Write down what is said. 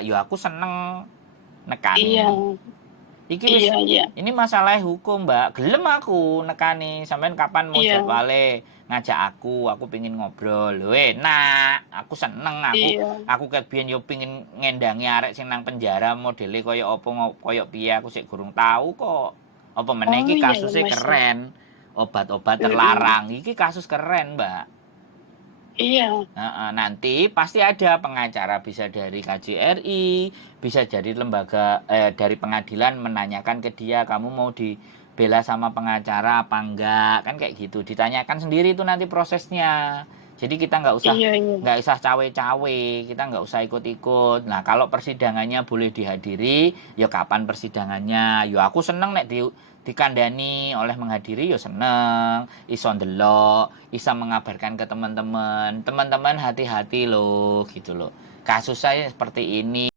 Mbak, yo aku seneng Iya, nekani. Iki wis iya, iya, ini masalah hukum, Mbak. Gelem aku nekani. Sampean kapan mau iya, jadwale ngajak aku pingin ngobrol. Lho enak, aku seneng aku. iya. Aku ket biyen yo pingin ngendangi arek sing nang penjara modele kaya apa kaya piye aku sik gurung tahu kok. Apa meneh Oh iki iya ya kasusnya Mas ya. keren. Obat-obat Mm-mm. terlarang. Iki kasus keren, Mbak. Iya, Heeh, nanti pasti ada pengacara bisa dari KJRI, bisa jadi lembaga dari pengadilan menanyakan ke dia kamu mau dibela sama pengacara apa enggak kan kayak gitu ditanyakan sendiri itu nanti prosesnya. Jadi kita iya, iya. nggak usah cawe-cawe, kita nggak usah ikut-ikut. Nah kalau persidangannya boleh dihadiri, ya kapan persidangannya? Ya aku seneng nek dikandani oleh menghadiri, ya seneng. Iso ndelok, bisa mengabarkan ke teman-teman. Teman-teman hati-hati loh, gitu loh. Kasus saya seperti ini.